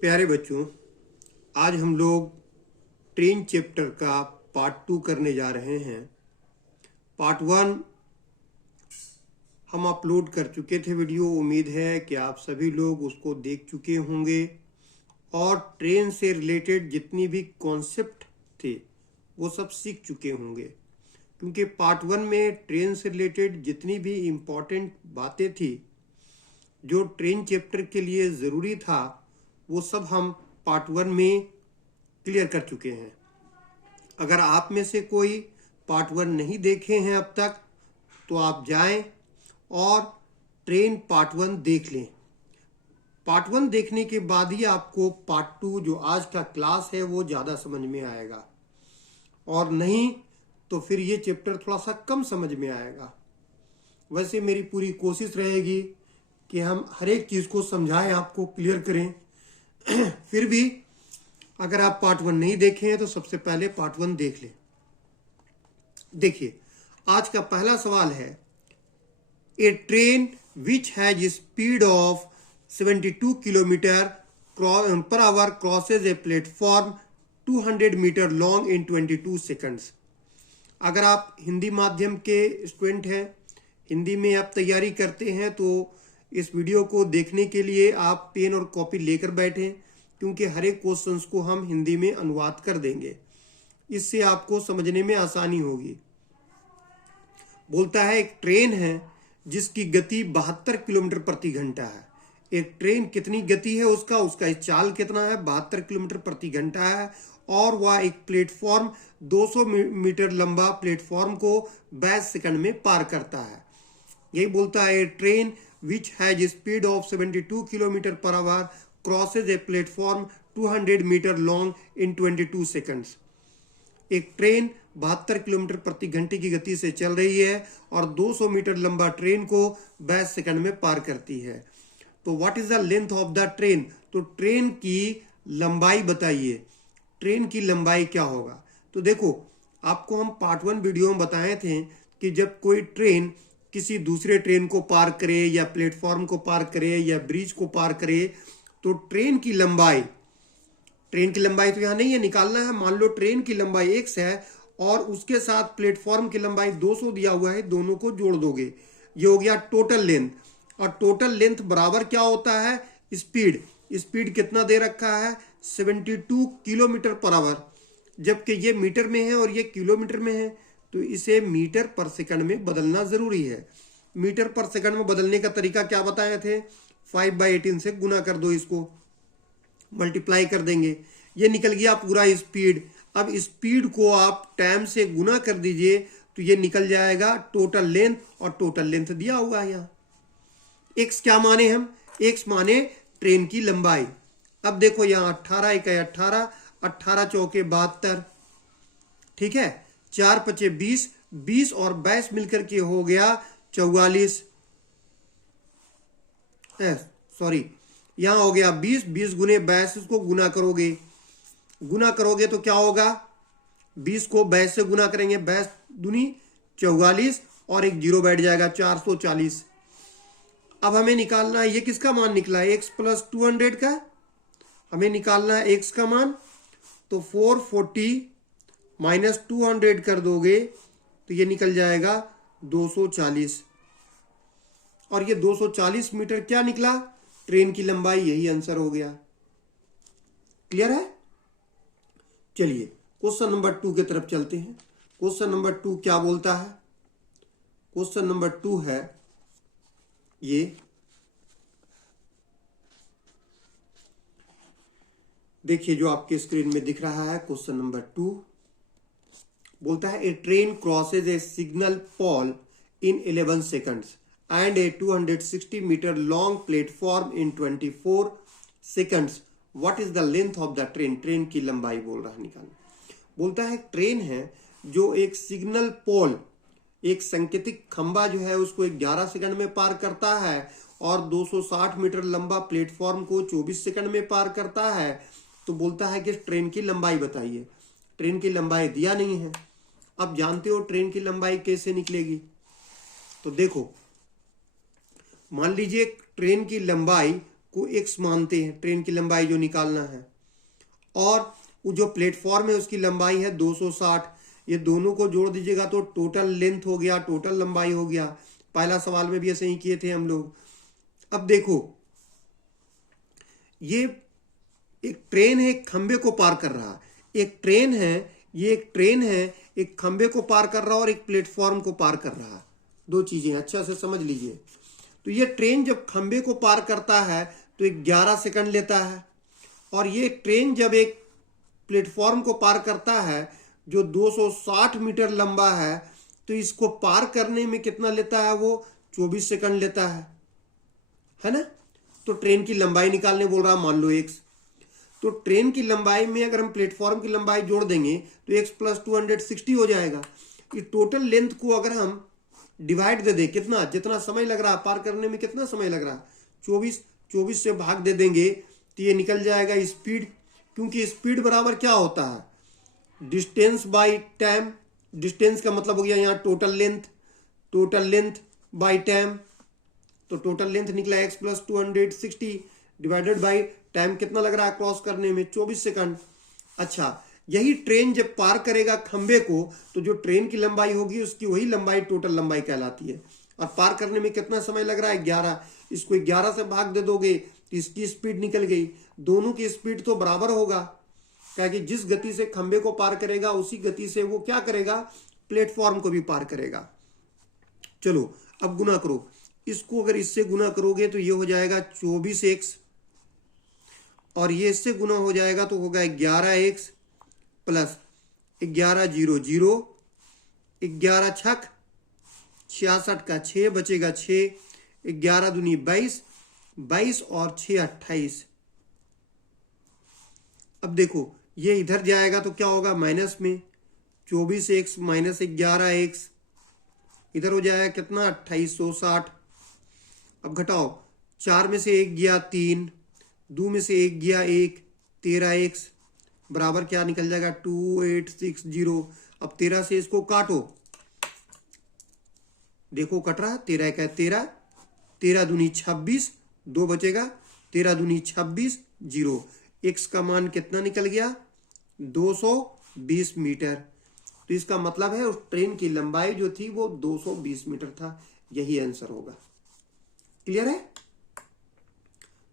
प्यारे बच्चों, आज हम लोग ट्रेन चैप्टर का पार्ट 2 करने जा रहे हैं। पार्ट 1 हम अपलोड कर चुके थे वीडियो। उम्मीद है कि आप सभी लोग उसको देख चुके होंगे और ट्रेन से रिलेटेड जितनी भी कॉन्सेप्ट थे वो सब सीख चुके होंगे, क्योंकि पार्ट 1 में ट्रेन से रिलेटेड जितनी भी इम्पोर्टेंट बातें थी जो ट्रेन चैप्टर के लिए ज़रूरी था वो सब हम पार्ट 1 में क्लियर कर चुके हैं। अगर आप में से कोई पार्ट 1 नहीं देखे हैं अब तक तो आप जाएं और ट्रेन पार्ट 1 देख लें। पार्ट 1 देखने के बाद ही आपको पार्ट 2 जो आज का क्लास है वो ज़्यादा समझ में आएगा, और नहीं तो फिर ये चैप्टर थोड़ा सा कम समझ में आएगा। वैसे मेरी पूरी कोशिश रहेगी कि हम हर एक चीज़ को समझाएं, आपको क्लियर करें। फिर भी अगर आप पार्ट 1 नहीं देखे हैं तो सबसे पहले पार्ट 1 देख लें। देखिए, आज का पहला सवाल है, a train which has speed of 72 kilometre per hour crosses a platform 200 metre long in 22 seconds. अगर आप हिंदी माध्यम के स्टूडेंट हैं, हिंदी में आप तैयारी करते हैं, तो इस वीडियो को देखने के लिए आप पेन और कॉपी लेकर बैठें, क्योंकि हर एक क्वेश्चंस को हम हिंदी में अनुवाद कर देंगे। इससे आपको समझने में आसानी होगी। बोलता है एक ट्रेन है जिसकी गति 72 किलोमीटर प्रति घंटा है। एक ट्रेन कितनी गति है उसका चाल कितना है, 72 किलोमीटर प्रति घंटा है, और वह एक प्लेटफॉर्म 200 मीटर लंबा प्लेटफॉर्म को 22 सेकंड में पार करता है। यही बोलता है train which has speed of 72 kilometre per hour crosses a platform 200 metre long in 22 seconds. एक ट्रेन 72 किलोमीटर प्रति घंटे की गति से चल रही है और 200 मीटर लंबा ट्रेन को 22 सेकंड में पार करती है। तो what is the length of the train? तो ट्रेन की लंबाई बताइए, ट्रेन की लंबाई क्या होगा? तो देखो, आपको हम पार्ट 1 वीडियो में बताए थे कि जब कोई ट्रेन किसी दूसरे ट्रेन को पार करे या प्लेटफॉर्म को पार करे या ब्रिज को पार करे, तो ट्रेन की लंबाई तो यहाँ नहीं है, निकालना है। मान लो ट्रेन की लंबाई x है और उसके साथ प्लेटफॉर्म की लंबाई 200 दिया हुआ है, दोनों को जोड़ दोगे, ये हो गया टोटल लेंथ। और टोटल लेंथ बराबर क्या होता है? स्पीड कितना दे रखा है? 72 किलोमीटर पर आवर। जबकि ये मीटर में है और ये किलोमीटर में है, तो इसे मीटर पर सेकंड में बदलना जरूरी है। मीटर पर सेकंड में बदलने का तरीका क्या बताए थे? 5/18 से गुना कर दो, इसको मल्टीप्लाई कर देंगे, ये निकल गया पूरा स्पीड। अब स्पीड को आप टाइम से गुना कर दीजिए तो ये निकल जाएगा टोटल लेंथ, और टोटल लेंथ दिया हुआ है यहाँ। एक्स क्या माने हम? एक्स माने ट्रेन की लंबाई। अब देखो यहाँ 18 × 18, 18 चौके 72, ठीक है, 4 × 5 20, 20 और 22 मिलकर के हो गया 44। सॉरी, यहां हो गया 20, 20 गुने 22, इसको गुना करोगे तो क्या होगा? 20 को 22 से गुना करेंगे, 22 दूनी 44 और एक जीरो बैठ जाएगा, 440। अब हमें निकालना है, ये किसका मान निकला है? x + 200 का हमें निकालना है x का मान। तो 440 - 200 कर दोगे तो ये निकल जाएगा 240, और ये 240 मीटर क्या निकला? ट्रेन की लंबाई। यही आंसर हो गया। क्लियर है? चलिए क्वेश्चन नंबर 2 की तरफ चलते हैं। क्वेश्चन नंबर 2 क्या बोलता है? क्वेश्चन नंबर 2 है ये, देखिए जो आपके स्क्रीन में दिख रहा है। क्वेश्चन नंबर 2 बोलता है a train crosses a signal pole in 11 seconds and a 260 meter long platform in 24 seconds. What is the length of the train? Train की लंबाई बोल रहा है निकालना। बोलता है ट्रेन है जो एक सिग्नल पोल, एक संकेतिक खंबा जो है उसको 11 सेकंड में पार करता है, और 260 मीटर लंबा प्लेटफॉर्म को 24 सेकंड में पार करता है। तो बोलता है कि ट्रेन की लंबाई बताइए। ट्रेन की लंबाई दिया नहीं है। अब जानते हो ट्रेन की लंबाई कैसे निकलेगी? तो देखो, मान लीजिए ट्रेन की लंबाई को x मानते हैं, ट्रेन की लंबाई जो निकालना है, और वो जो प्लेटफॉर्म है उसकी लंबाई है 260। ये दोनों को जोड़ दीजिएगा तो टोटल लेंथ हो गया, टोटल लंबाई हो गया। पहला सवाल में भी ऐसे ही किए थे हम लोग। अब देखो, ये एक ट्रेन है, एक खंबे को पार कर रहा है। एक ट्रेन है, ये एक ट्रेन है, एक खंबे को पार कर रहा है और एक प्लेटफॉर्म को पार कर रहा है। दो चीजें अच्छा से समझ लीजिए। तो ये ट्रेन जब खंबे को पार करता है तो 11 सेकंड लेता है, और ये ट्रेन जब एक प्लेटफॉर्म को पार करता है जो 260 मीटर लंबा है, तो इसको पार करने में कितना लेता है? वो 24 सेकंड लेता है ना। तो ट्रेन की लंबाई निकालने बोल रहा है, मान लो x। तो ट्रेन की लंबाई में अगर हम प्लेटफॉर्म की लंबाई जोड़ देंगे तो x प्लस 260 हो जाएगा। इस टोटल लेंथ को अगर हम डिवाइड दे दें, कितना, जितना समय लग रहा है पार करने में, कितना समय लग रहा है? 24 से भाग दे देंगे तो ये निकल जाएगा स्पीड, क्योंकि स्पीड बराबर क्या होता है? Distance by time. डिस्टेंस का मतलब हो गया यहाँ टोटल लेंथ बाई टाइम। तो टोटल लेंथ निकला x plus 260 divided by time कितना लग रहा है क्रॉस करने में? 24 सेकंड। अच्छा, यही ट्रेन जब पार करेगा खंबे को तो जो ट्रेन की लंबाई होगी उसकी वही लंबाई टोटल लंबाई कहलाती है। और पार करने में कितना समय लग रहा है? 11। इसको 11 से भाग दे दोगे तो इसकी स्पीड निकल गई। दोनों की स्पीड तो बराबर होगा, क्योंकि जिस गति से खंबे को पार करेगा उसी गति से वो क्या करेगा? प्लेटफॉर्म को भी पार करेगा। चलो अब गुना करो, इसको अगर इससे गुना करोगे तो ये हो जाएगा 24x, और ये इससे गुना हो जाएगा तो होगा 11x प्लस 11 0 0, 11 छक 66 का 6 बचेगा 6, 11 दूनी 22, 22 और 6 28। अब देखो ये इधर जाएगा तो क्या होगा? माइनस में 24x माइनस 11x, इधर हो जाएगा कितना? 2860। अब घटाओ, 4 में से 1 गया 3, 2 में से 1 गया 1, 13x बराबर क्या निकल जाएगा? 2860। अब 13 से इसको काटो, देखो कट रहा, 13 का 13, 13 दूनी 26, 2 बचेगा, 13 दूनी 26 0। x का मान कितना निकल गया? 220 मीटर। तो इसका मतलब है उस ट्रेन की लंबाई जो थी वो 220 मीटर था। यही आंसर होगा। क्लियर है?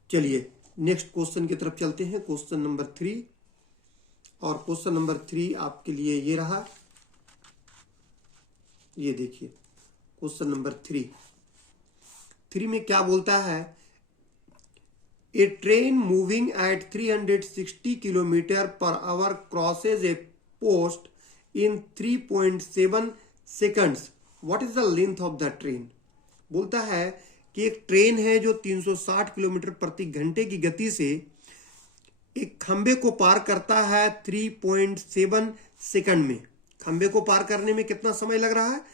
चलिए नेक्स्ट क्वेश्चन की तरफ चलते हैं, क्वेश्चन नंबर 3। और क्वेश्चन नंबर 3 आपके लिए ये रहा, ये देखिए क्वेश्चन नंबर 3 में क्या बोलता है? A train moving at 360 kilometre per hour crosses a post in 3.7 seconds. What is the length of the train? बोलता है कि एक ट्रेन है जो 360 किलोमीटर प्रति घंटे की गति से एक खंबे को पार करता है 3.7 सेकंड में। खंबे को पार करने में कितना समय लग रहा है?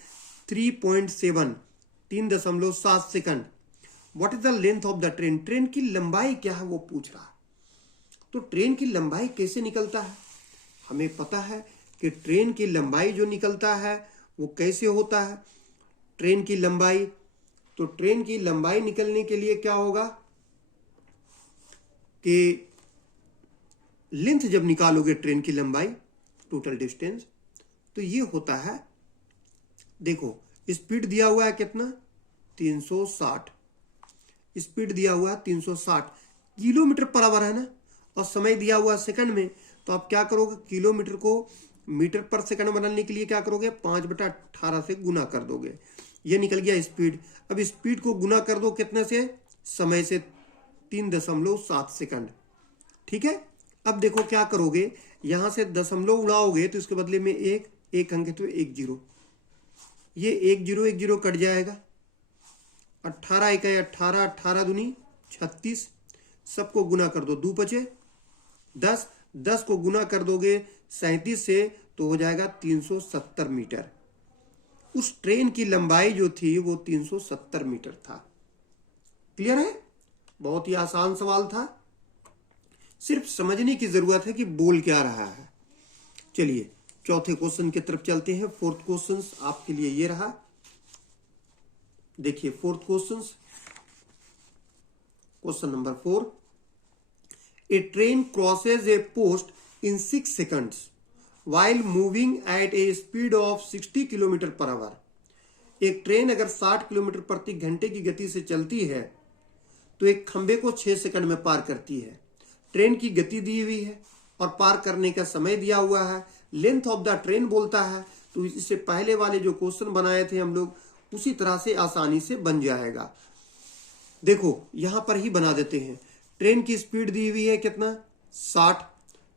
3.7 second. What is the length of the train? Train की लंबाई क्या है वो पूछ रहा है। तो ट्रेन की लंबाई कैसे निकलता है? हमें पता है कि ट्रेन की लंबाई जो निकलता है वो कैसे होता है। ट्रेन की लंबाई, तो ट्रेन की लंबाई निकलने के लिए क्या होगा कि लेंथ जब निकालोगे ट्रेन की लंबाई, टोटल डिस्टेंस, तो ये होता है, देखो स्पीड दिया हुआ है कितना? 360। स्पीड दिया हुआ है 360 किलोमीटर पर आवर है ना, और समय दिया हुआ सेकंड में। तो आप क्या करोगे? किलोमीटर को मीटर पर सेकंड बनाने के लिए क्या करोगे? 5/18 से गुना कर दोगे। ये निकल गया स्पीड। अब स्पीड को गुना कर दो कितने से? समय से, 3.7 सेकंड। ठीक है। अब देखो क्या करोगे, यहां से दशमलव उड़ाओगे तो इसके बदले में एक अंक है तो 1 0, ये 1 0 कट जाएगा। 18 1 18, 18 दूनी 36, सबको गुना कर दो, 2 बचे 10, 10 को गुना कर दोगे 37 से तो हो जाएगा 370 मीटर। उस ट्रेन की लंबाई जो थी वो 370 मीटर था। क्लियर है? बहुत ही आसान सवाल था, सिर्फ समझने की जरूरत है कि बोल क्या रहा है। चलिए चौथे क्वेश्चन की तरफ चलते हैं। फोर्थ क्वेश्चन आपके लिए ये रहा, देखिए fourth question. Question number 4, A train crosses a post in 6 seconds while moving at a speed of 60 kilometre per our. एक ट्रेन अगर 60 किलोमीटर प्रति घंटे की गति से चलती है तो एक खंबे को 6 सेकंड में पार करती है। ट्रेन की गति दी हुई है और पार करने का समय दिया हुआ है। लेंथ ऑफ द ट्रेन बोलता है, तो इससे पहले वाले जो क्वेश्चन बनाए थे हम लोग उसी तरह से आसानी से बन जाएगा। देखो यहां पर ही बना देते हैं। ट्रेन की स्पीड दी हुई है कितना, 60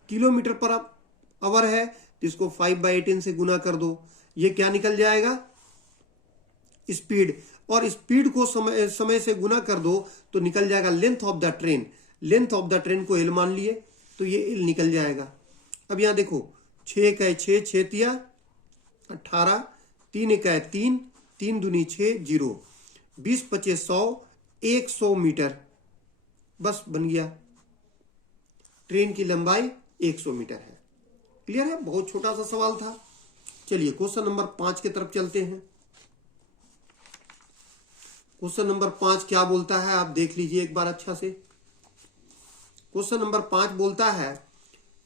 किलोमीटर पर आवर है, तो इसको 5/18 से गुना कर दो। ये क्या निकल जाएगा, स्पीड, और स्पीड को समय से गुना कर दो तो निकल जाएगा length of the train. Length of the train को एल मान लिए तो ये एल निकल जाएगा। अब यहां देखो 6 का 6, 6 तिया 18, 3 का 3, 3 दूनी 6, 0, 20 25 100, 100 मीटर, बस बन गया। ट्रेन की लंबाई 100 मीटर है। क्लियर है, बहुत छोटा सा सवाल था। चलिए क्वेश्चन नंबर 5 की तरफ चलते हैं। क्वेश्चन नंबर 5 क्या बोलता है आप देख लीजिए एक बार अच्छा से। क्वेश्चन नंबर 5 बोलता है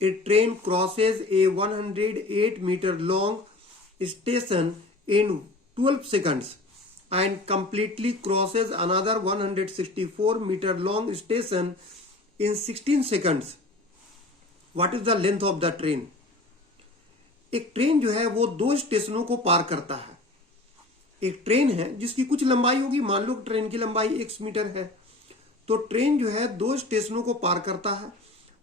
a train crosses a 108 metre long station in 12 seconds and completely crosses another 164 meter long station in 16 seconds. What is the length of the train? एक ट्रेन जो है वो 2 स्टेशनों को पार करता है। एक ट्रेन है जिसकी कुछ लंबाई होगी, मान लो ट्रेन की लंबाई x मीटर है, तो ट्रेन जो है 2 स्टेशनों को पार करता है।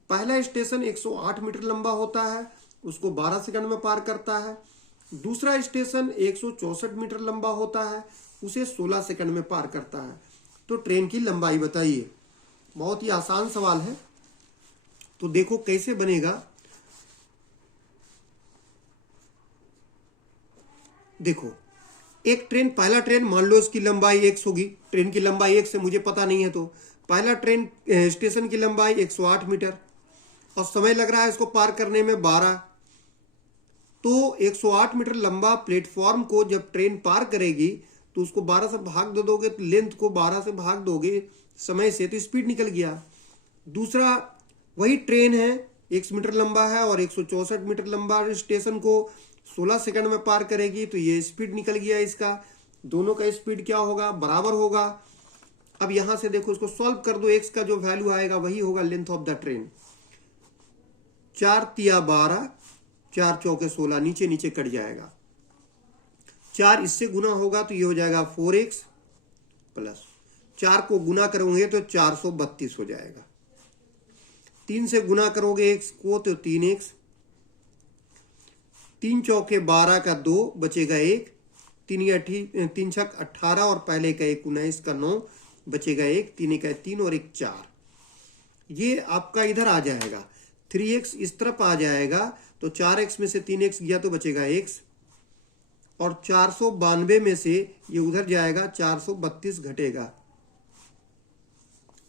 पहला स्टेशन 108 मीटर लंबा होता है, उसको 12 सेकंड में पार करता है। दूसरा स्टेशन 164 मीटर लंबा होता है, उसे 16 सेकंड में पार करता है। तो ट्रेन की लंबाई बताइए। बहुत ही आसान सवाल है, तो देखो कैसे बनेगा। देखो एक ट्रेन, पहला ट्रेन मान लो इसकी लंबाई x होगी, ट्रेन की लंबाई x से मुझे पता नहीं है, तो पहला ट्रेन स्टेशन की लंबाई 108 मीटर और समय लग रहा है इसको पार करने में 12। तो 108 मीटर लंबा प्लेटफॉर्म को जब ट्रेन पार करेगी तो उसको 12 से भाग दे दोगे, तो लेंथ को 12 से भाग दोगे समय से, तो स्पीड निकल गया। दूसरा वही ट्रेन है 1 मीटर लंबा है और 164 मीटर लंबा स्टेशन को 16 सेकंड में पार करेगी, तो ये स्पीड निकल गया इसका। दोनों का स्पीड क्या होगा, बराबर होगा। अब यहां से देखो इसको सॉल्व कर दो, x का जो वैल्यू आएगा वही होगा लेंथ ऑफ द ट्रेन। 4 तिया 12, 4 चौके 16, नीचे नीचे कट जाएगा। 4 इससे गुना होगा तो ये हो जाएगा 4x प्लस 4 को गुना करोगे तो 432 हो जाएगा। 3 से गुना करोगे x को तो 3x, 3 चौके 12 का 2 बचेगा 1, 3 छक 18 और पहले का 1 19 का 9 बचेगा 1, 3 का 3 और 1 4। ये आपका इधर आ जाएगा, 3x इस तरफ आ जाएगा, तो 4x में से 3x गया तो बचेगा x, और 492 में से ये उधर जाएगा, 432 घटेगा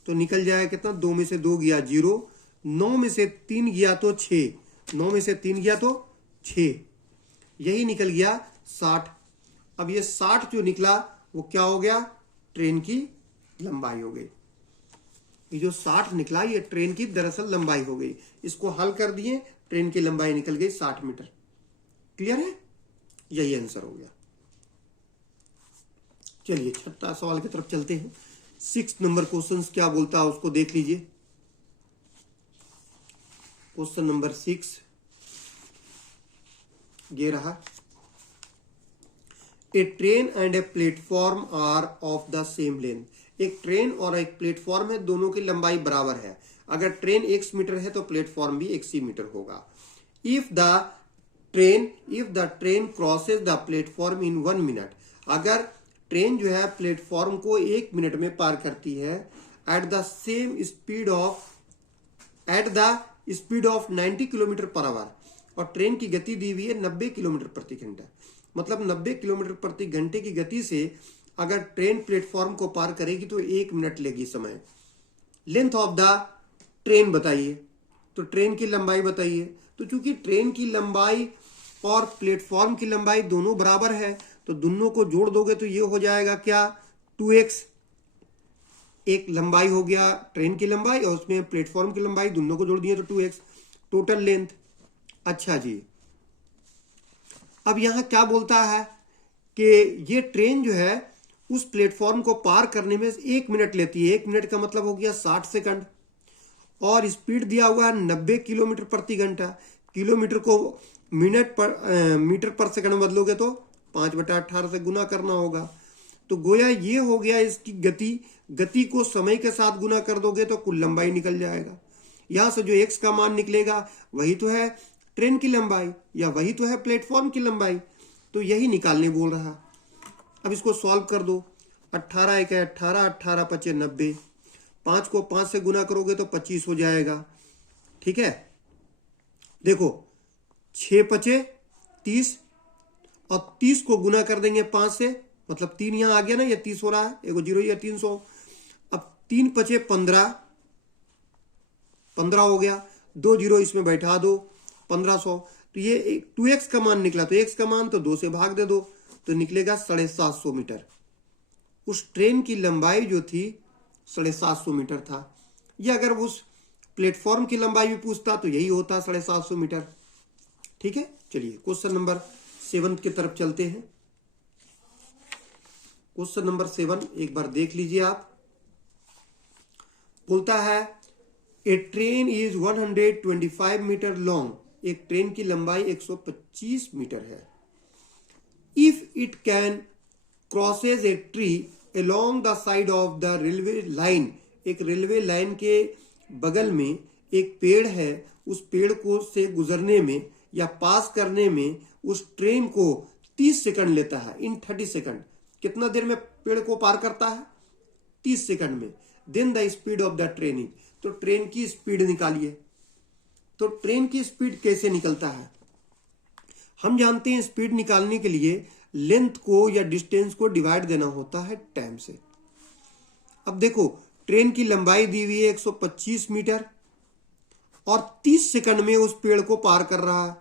तो निकल जाएगा कितना, 2 में से 2 गया 0, 9 में से 3 गया तो 6, 9 में से 3 गया तो 6, यही निकल गया 60। अब ये 60 जो निकला वो क्या हो गया, ट्रेन की लंबाई हो गई। ये जो 60 निकला ये ट्रेन की दरअसल लंबाई हो गई। इसको हल कर दिए, ट्रेन की लंबाई निकल गई 60 मीटर। क्लियर है, यही आंसर हो गया। चलिए 6ठा सवाल की तरफ चलते हैं। 6 नंबर क्वेश्चन क्या बोलता है उसको देख लीजिए। क्वेश्चन नंबर 6 ये रहा, a train and a platform are of the same length. एक ट्रेन और एक प्लेटफॉर्म है, दोनों की लंबाई बराबर है। अगर ट्रेन x मीटर है तो प्लेटफॉर्म भी x मीटर होगा। If the train crosses the platform in 1 minute, अगर ट्रेन जो है प्लेटफॉर्म को 1 मिनट में पार करती है at the speed of 90 kilometre per our, और ट्रेन की गति दी हुई है 90 किलोमीटर प्रति घंटा, मतलब 90 किलोमीटर प्रति घंटे की गति से अगर ट्रेन प्लेटफॉर्म को पार करेगी तो 1 मिनट लेगी समय। लेंथ ऑफ द ट्रेन बताइए, तो ट्रेन की लंबाई बताइए। तो चूंकि ट्रेन की लंबाई और प्लेटफॉर्म की लंबाई दोनों बराबर है तो दोनों को जोड़ दोगे तो ये हो जाएगा क्या, 2x। एक लंबाई हो गया ट्रेन की लंबाई और उसमें प्लेटफॉर्म की लंबाई, दोनों को जोड़ दिए तो 2x टोटल लेंथ। अच्छा जी, अब यहाँ क्या बोलता है कि ये ट्रेन जो है उस प्लेटफॉर्म को पार करने में 1 मिनट लेती है। 1 मिनट का मतलब हो गया 60 सेकंड, और स्पीड दिया हुआ है 90 किलोमीटर प्रति घंटा। किलोमीटर को मीटर पर सेकंड में बदलोगे तो 5/18 से गुना करना होगा। तो गोया ये हो गया इसकी गति को समय के साथ गुना कर दोगे तो कुल लंबाई निकल जाएगा। यहां से जो x का मान निकलेगा वही तो है ट्रेन की लंबाई या वही तो है प्लेटफॉर्म की लंबाई, तो यही निकालने बोल रहा। अब इसको सॉल्व कर दो। 18 एक है 18, 18 पचे 90, 5 को 5 से गुना करोगे तो 25 हो जाएगा। ठीक है, देखो 6 पचे 30 और 30 को गुना कर देंगे 5 से, मतलब 3 यहां आ गया ना, ये 30 हो रहा है, एगो जीरो या 300। अब 3 पचे 15, 15 हो गया, 2 जीरो इसमें बैठा दो, 1500। तो ये 2x का मान निकला, तो x का मान तो 2 से भाग दे दो तो निकलेगा 750 मीटर। उस ट्रेन की लंबाई जो थी 750 मीटर था। या अगर उस प्लेटफॉर्म की लंबाई भी पूछता तो यही होता 750 मीटर। ठीक है, चलिए क्वेश्चन नंबर 7 की तरफ चलते हैं। क्वेश्चन नंबर 7 एक बार देख लीजिए आप। बोलता है a train is 125 metre long. एक ट्रेन की लंबाई 125 मीटर है। If it can crosses a tree along the side of the railway line. एक रेलवे लाइन के बगल में एक पेड़ है, उस पेड़ को से गुजरने में या पास करने में उस ट्रेन को 30 सेकंड लेता है। इन 30 सेकंड, कितना देर में पेड़ को पार करता है? 30 सेकंड में। Then the speed of the train is. तो ट्रेन की स्पीड निकालिए। तो ट्रेन की स्पीड कैसे निकलता है? हम जानते हैं स्पीड निकालने के लिए लेंथ को या डिस्टेंस को डिवाइड देना होता है टाइम से। अब देखो ट्रेन की लंबाई दी हुई है 125 मीटर और 30 सेकंड में उस पेड़ को पार कर रहा है।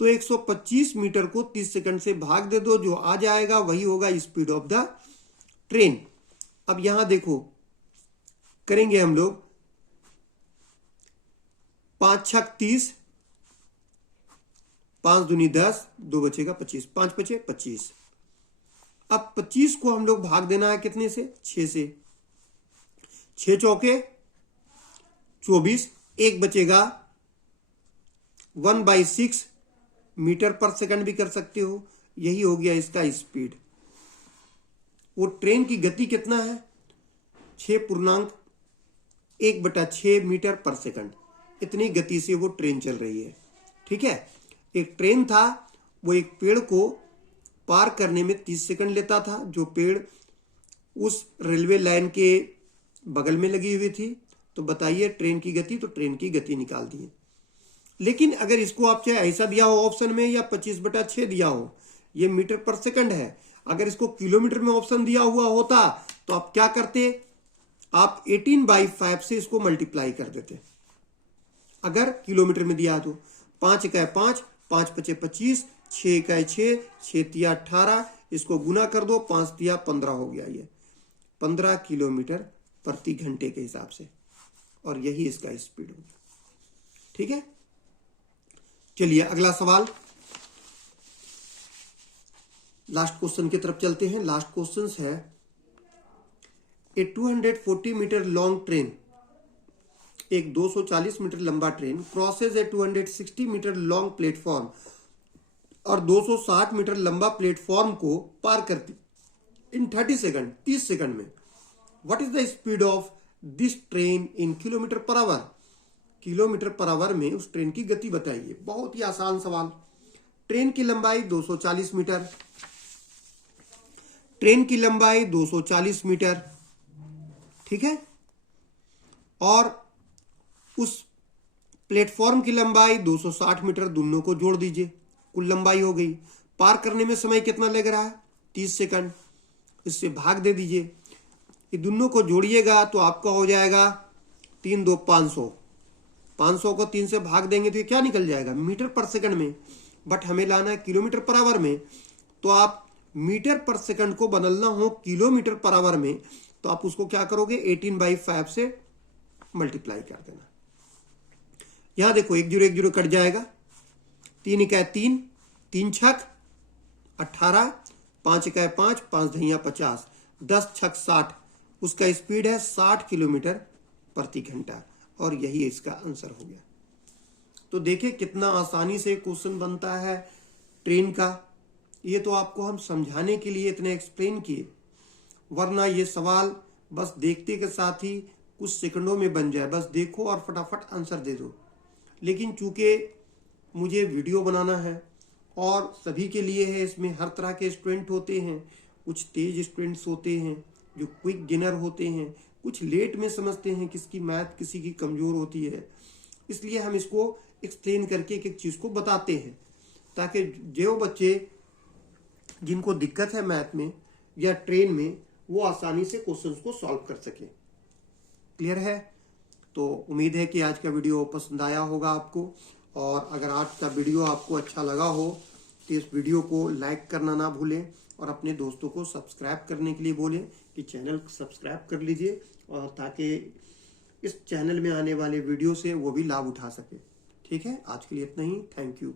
तो 125 मीटर को 30 सेकंड से भाग दे दो, जो आ जाएगा वही होगा स्पीड ऑफ द ट्रेन। अब यहां देखो करेंगे हम लोग 5 छक 30, 5 दूनी 10, 2 बचेगा 25, 5 बचे 25। अब 25 को हम लोग भाग देना है कितने से? 6 से। 6 चौके 24, 1 बचेगा 1/6 मीटर पर सेकंड भी कर सकते हो। यही हो गया इसका स्पीड। वो ट्रेन की गति कितना है? 6.1/6 मीटर पर सेकंड। इतनी गति से वो ट्रेन चल रही है। ठीक है, एक ट्रेन था, वो एक पेड़ को पार करने में 30 सेकंड लेता था, जो पेड़ उस रेलवे लाइन के बगल में लगी हुई थी। तो बताइए ट्रेन की गति, तो ट्रेन की गति निकाल दिए। लेकिन अगर इसको आप चाहे ऐसा दिया हो ऑप्शन में या 25/6 दिया हो, ये मीटर पर सेकंड है, अगर इसको किलोमीटर में ऑप्शन दिया हुआ होता तो आप क्या करते? आप 18/5 से इसको मल्टीप्लाई कर देते। अगर किलोमीटर में दिया तो 5 का 5, 5 पचे 25, 6 का 6, 6 तिया 18, इसको गुना कर दो, 5 तिया 15 हो गया। ये 15 किलोमीटर प्रति घंटे के हिसाब से, और यही इसका स्पीड होगा। ठीक है, चलिए अगला सवाल, लास्ट क्वेश्चन की तरफ चलते हैं। लास्ट क्वेश्चन है ए 240 मीटर लॉन्ग ट्रेन। एक 240 मीटर लंबा ट्रेन क्रॉसेज ए 260 मीटर लॉन्ग प्लेटफॉर्म, और 260 मीटर लंबा प्लेटफॉर्म को पार करती इन 30 सेकंड, 30 सेकंड में। What is the speed of this train in kilometre per our? Kilometre per our में उस ट्रेन की गति बताइए। बहुत ही आसान सवाल। ट्रेन की लंबाई 240 मीटर, ट्रेन की लंबाई 240 मीटर, ठीक है, और उस प्लेटफॉर्म की लंबाई 260 मीटर, दोनों को जोड़ दीजिए, कुल लंबाई हो गई। पार करने में समय कितना लग रहा है? 30 सेकंड। इससे भाग दे दीजिए, ये दोनों को जोड़िएगा तो आपका हो जाएगा 3 2 500। 500 को 3 से भाग देंगे तो ये क्या निकल जाएगा? मीटर पर सेकंड में। बट हमें लाना है किलोमीटर पर आवर में, तो आप मीटर पर सेकंड को बदलना हो किलोमीटर पर आवर में तो आप उसको क्या करोगे, 18/5 से मल्टीप्लाई कर देना। यहां देखो 1 0 1 0 कट जाएगा, 3 इकाई 3, 3 छक 18, 5 इकाई 5, 5 दहिया 50, 10 छक 60। उसका स्पीड है 60 किलोमीटर प्रति घंटा, और यही इसका आंसर हो गया। तो देखिए कितना आसानी से क्वेश्चन बनता है ट्रेन का। ये तो आपको हम समझाने के लिए इतने एक्सप्लेन किए, वरना ये सवाल बस देखते के साथ ही कुछ सेकंडों में बन जाए, बस देखो और फटाफट आंसर दे दो। लेकिन चूंकि मुझे वीडियो बनाना है और सभी के लिए है, इसमें हर तरह के स्टूडेंट होते हैं, कुछ तेज स्टूडेंट्स होते हैं जो क्विक गिनर होते हैं, कुछ लेट में समझते हैं, किसकी मैथ किसी की कमज़ोर होती है, इसलिए हम इसको एक्सप्लेन करके एक एक चीज़ को बताते हैं, ताकि जो बच्चे जिनको दिक्कत है मैथ में या ट्रेन में, वो आसानी से क्वेश्चंस को सॉल्व कर सके। क्लियर है? तो उम्मीद है कि आज का वीडियो पसंद आया होगा आपको, और अगर आज का वीडियो आपको अच्छा लगा हो तो इस वीडियो को लाइक करना ना भूलें, और अपने दोस्तों को सब्सक्राइब करने के लिए बोलें कि चैनल सब्सक्राइब कर लीजिए, और ताकि इस चैनल में आने वाले वीडियो से वो भी लाभ उठा सके। ठीक है, आज के लिए इतना ही। Thank you.